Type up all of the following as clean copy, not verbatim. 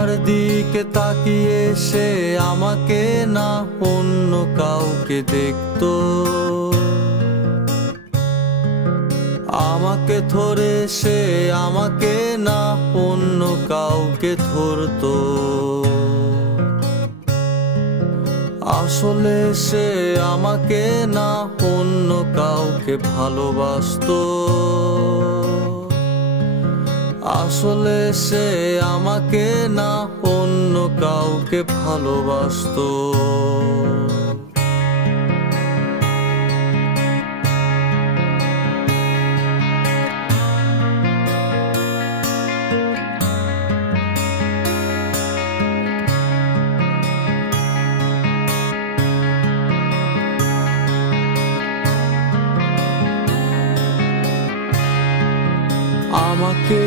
আমার দিকে তাকিয়ে সে আমাকে না অন্য কাউকে দেখতো, আমাকে ধরে সে আমাকে না অন্য কাউকে ধরতো। আসলে সে আমাকে না অন্য কাউকে ভালোবাসতো, আসলে সে আমাকে না অন্য কাউকে ভালোবাসতো। আমাকে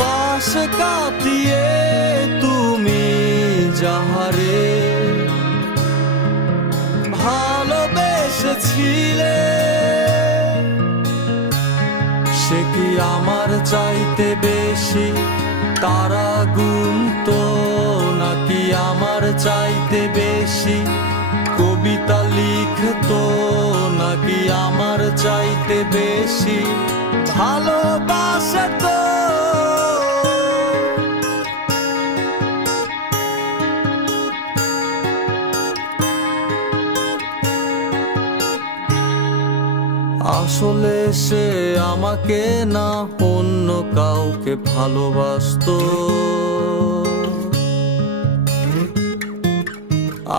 পাশে কাটিয়ে তুমি যাহারে ভালোবেসেছিলে, সে কি আমার চাইতে বেশি তারা গুনতো, নাকি আমার চাইতে বেশি কবিতা লিখতো, নাকি আমার চাইতে বেশি ভালোবাসতো। আসলে সে আমাকে না অন্য কাউকে ভালোবাসতো,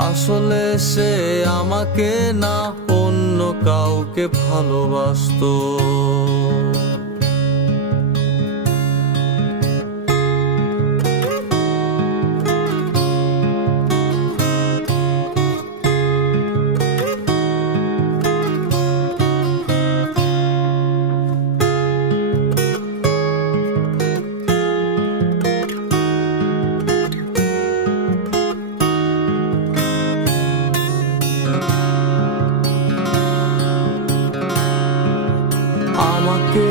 আসলে সে আমাকে না অন্য কাউকে ভালোবাসতো। আমাকে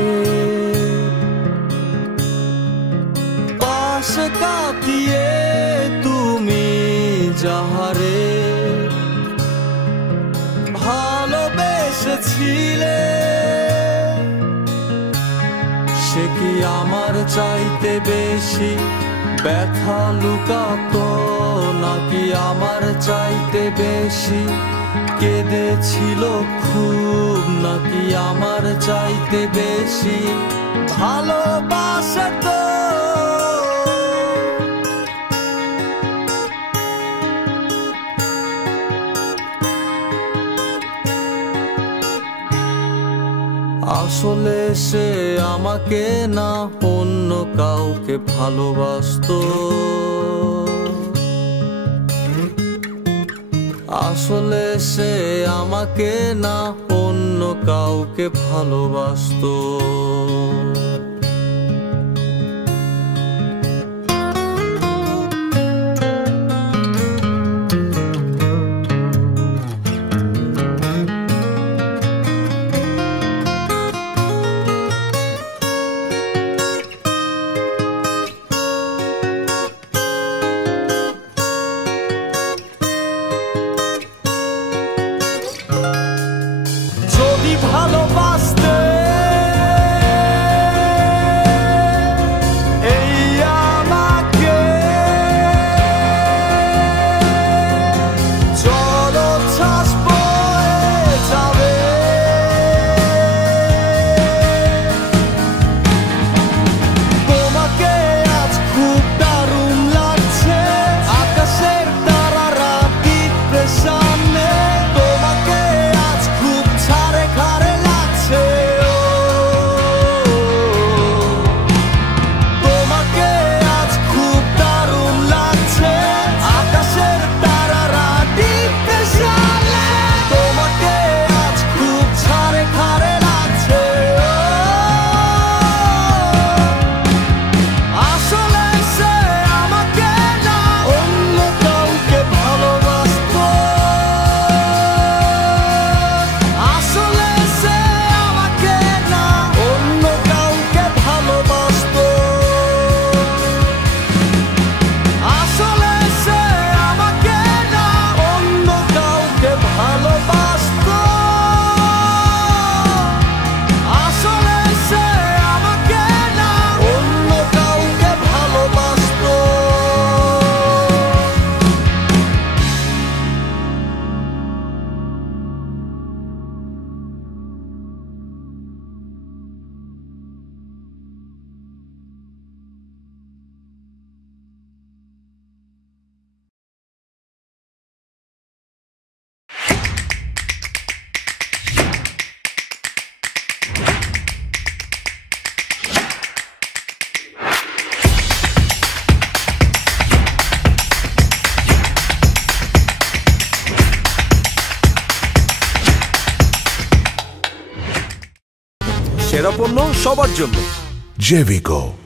পাশে কাটিয়ে তুমি যাহারে ভালোবেসেছিলে, সে কি আমার চাইতে বেশি ব্যথা লুকাতো, নাকি আমার চাইতে বেশি কেঁদেছিল খুব, নাকি আমার চাইতে বেশি ভালোবাসতো। আসলে সে আমাকে না অন্য কাউকে ভালোবাসতো, আসলে সে আমাকে না অন্য কাউকে ভালোবাসতো। ভালোবাসতে সেরা পণ্য সবার জন্য। জেভিকো।